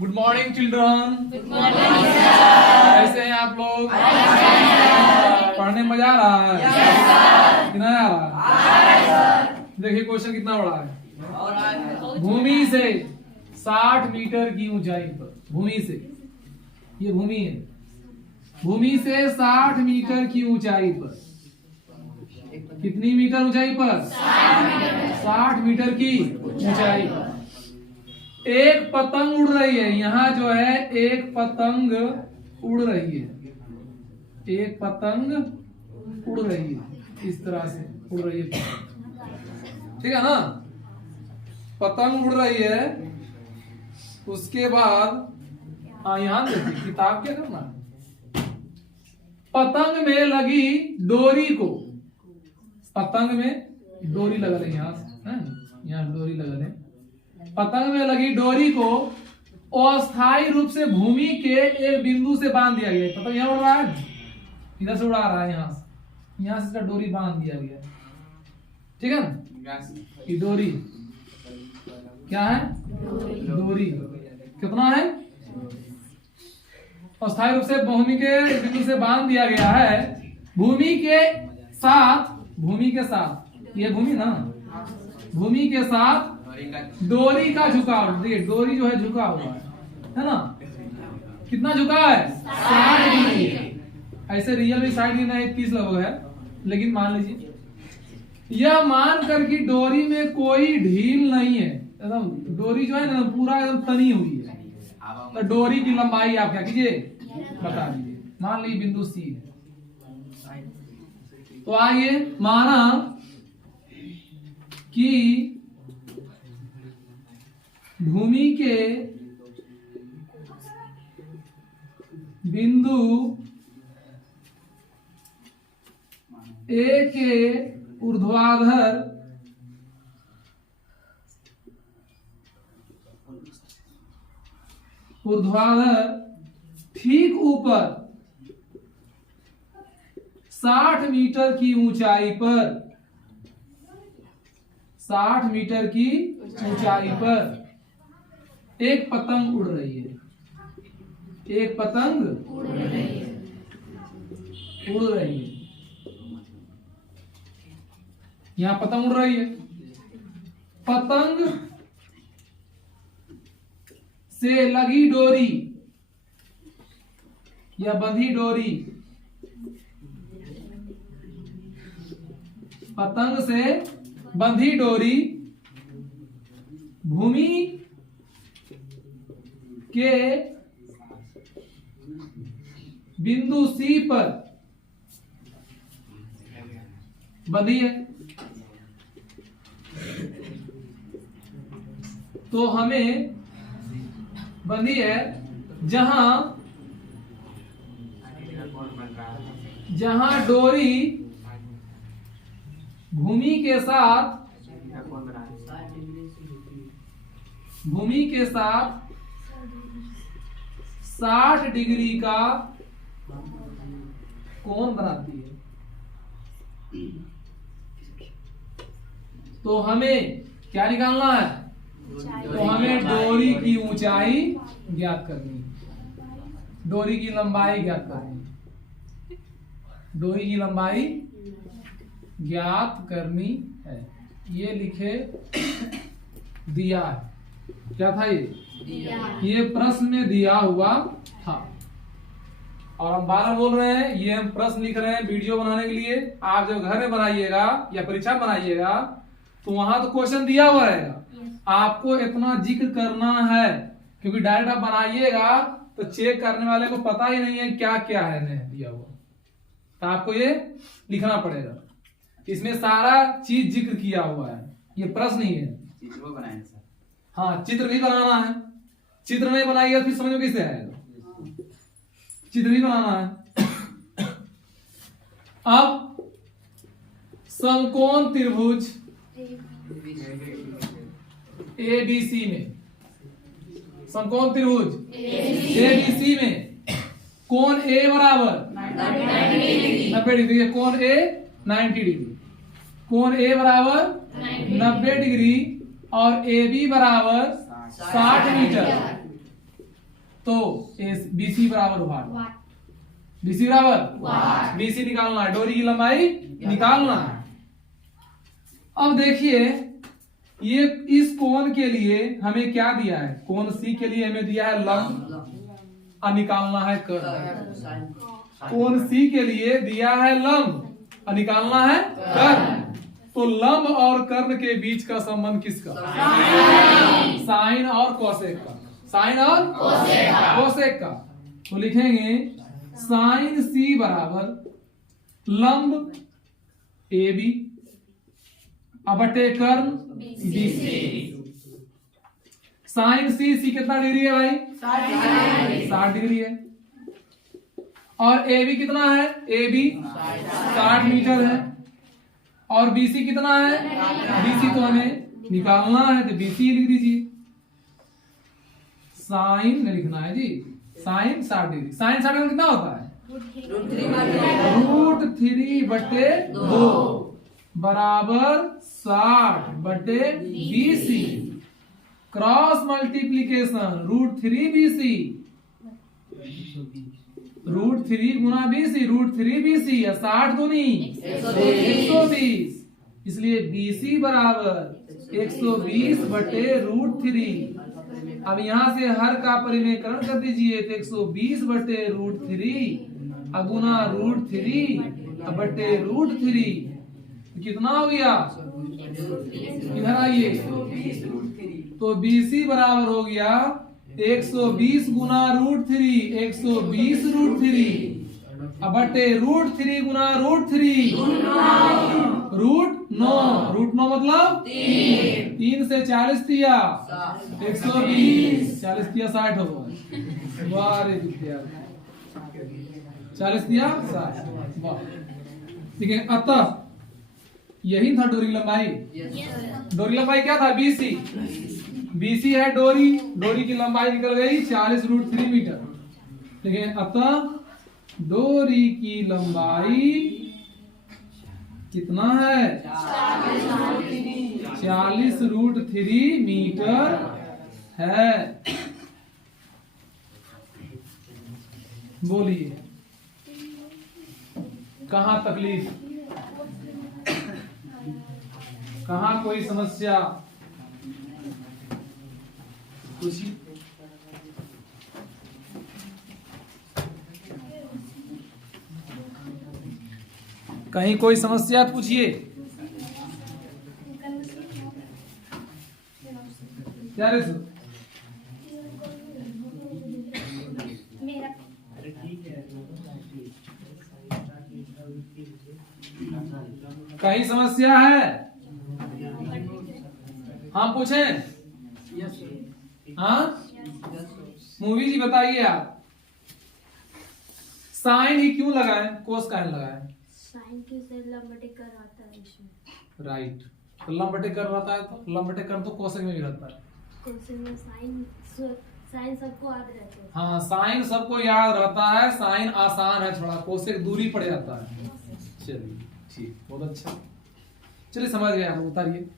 Good morning children. Good morning sir. कैसे हैं आप लोग? पढ़ने में मजा आ रहा है? कितना आ रहा है? देखिए क्वेश्चन कितना बड़ा है। भूमि से 60 मीटर की ऊंचाई पर, भूमि से, ये भूमि है, भूमि से 60 मीटर की ऊंचाई पर, कितनी मीटर ऊंचाई पर? 60 मीटर की ऊंचाई पर एक पतंग उड़ रही है। यहाँ जो है एक पतंग उड़ रही है, एक पतंग उड़ रही है, इस तरह से उड़ रही है, ठीक है ना? पतंग उड़ रही है। उसके बाद यहाँ देखिए किताब क्या करना, पतंग में लगी डोरी को, पतंग में डोरी लगा है, यहाँ डोरी लगा है। पतंग में लगी डोरी को अस्थायी रूप से भूमि के एक बिंदु से बांध दिया गया। पतंग यहाँ उड़ रहा है, इधर से उड़ा रहा है, यहाँ से इसका डोरी बांध दिया गया, ठीक है ना? ये डोरी क्या है? डोरी कितना है? अस्थायी रूप से भूमि के बिंदु से बांध दिया गया है। भूमि के साथ, भूमि के साथ, ये भूमि ना, भूमि के साथ डोरी का झुकाव, देखिए डोरी जो है झुका हुआ है ना? कितना झुका है? 60 डिग्री। ऐसे रियल में 60 डिग्री नहीं, 30 लगभग है, लेकिन मान लीजिए यह मान कर कि डोरी में कोई ढील नहीं है, एकदम डोरी जो है ना पूरा एकदम तनी हुई है। तो डोरी की लंबाई आप क्या कीजिए, बता दीजिए। मान लीजिए बिंदु सी है, तो आइए माना कि भूमि के बिंदु ए के ऊर्ध्वाधर ठीक ऊपर 60 मीटर की ऊंचाई पर, 60 मीटर की ऊंचाई पर एक पतंग उड़ रही है, एक पतंग उड़ रही है, उड़ रही है। यहां पतंग उड़ रही है। पतंग से लगी डोरी या बंधी डोरी, पतंग से बंधी डोरी भूमि के बिंदु सी पर बंधी है। तो हमें बंधी है जहां डोरी भूमि के साथ 60 डिग्री का कोण बनाती है। तो हमें क्या निकालना है? तो हमें डोरी की ऊंचाई ज्ञात करनी है, डोरी की लंबाई ज्ञात करनी है, डोरी की लंबाई ज्ञात करनी है। ये लिखे दिया है, क्या था ये प्रश्न में दिया हुआ था। और हम 12 बोल रहे हैं, ये हम प्रश्न लिख रहे हैं वीडियो बनाने के लिए। आप जब घर में बनाइएगा या परीक्षा बनाइएगा तो वहां तो क्वेश्चन दिया हुआ रहेगा, आपको इतना जिक्र करना है, क्योंकि डायरेक्ट आप बनाइएगा तो चेक करने वाले को पता ही नहीं है क्या क्या है दिया हुआ, तो आपको ये लिखना पड़ेगा। इसमें सारा चीज जिक्र किया हुआ है, ये प्रश्न ही है। चित्र बनाए सर। हाँ, चित्र भी बनाना है। चित्र नहीं बनाइएगा फिर समझ में कैसे आएगा? चित्र भी बनाना है। अब समकोण त्रिभुज एबीसी में, समकोण त्रिभुज एबीसी में कोण ए बराबर 90 डिग्री, कोण ए 90 डिग्री, कोण ए बराबर 90 डिग्री और ए बी बराबर 60 मीटर, तो BC बराबर वाट, BC बराबर BC निकालना है, डोरी की लंबाई निकालना है। अब देखिए ये इस कोण के लिए हमें क्या दिया है, कोण C के लिए हमें दिया है लंब, अब निकालना है कर्ण। कोण C के लिए दिया है लंब और निकालना है कर्ण। तो लंब और कर्ण के बीच का संबंध किसका? साइन और कोसेक का, साइन और कोसेक का। तो लिखेंगे साइन C बराबर लंब AB बटे कर्ण BC। साइन C कितना डिग्री है भाई? 60 डिग्री है। और AB कितना है? AB 60 मीटर है। और BC कितना है? BC तो हमें निकालना है तो BC लिख दीजिए। साइन में लिखना है जी, साइन 60 डिग्री। साइन 60 डिग्री कितना होता है? √3 बटे 2 बराबर 60 बटे BC। क्रॉस मल्टीप्लीकेशन √3 BC, √3 गुना BC, √3 BC या 60 गुनी 120, इसलिए BC बराबर 120 बटे √3। अब यहाँ से हर का परिमेयकरण कर दीजिए तो 120 बटे √3 गुना √3 बटे √3 कितना हो गया? इधर आइए, तो BC बराबर हो गया 120 गुना √3, 120 √3 बटे √3 गुना √3 √9 मतलब 3 से 40 दिया 120, 40 दिया 60 हो गया। वाह रे विद्यार्थी, 40 दिया 60। वाह, ठीक है। अतः यही था डोरी लंबाई। डोरी लंबाई क्या था? BC। BC है डोरी, डोरी की लंबाई निकल गई 40 √3 मीटर। देखिए अतः डोरी की लंबाई कितना है? 40 √3 मीटर है। बोलिए कहाँ तकलीफ, कहाँ कोई समस्या? पूछिए। कहीं कोई समस्या पूछिए। क्या रे? कहीं समस्या है? हाँ पूछें। हाँ मूवी जी बताइए आप, साइन ही क्यों लगाएं, कोस काइन लगाएं? साइन के से लंब बटे कर आता है इसमें। राइट, तो लंब बटे कर रहता है, तो लंब बटे कर तो कोसेक में भी रहता है। कोसेक में साइन सबको याद रहता है। हाँ साइन सबको याद रहता है, साइन आसान है थोड़ा, कोसेक दूरी पड़ जाता है। चलिए ठीक, बहुत अच्छा। चलिए समझ गए, आप उतारिए।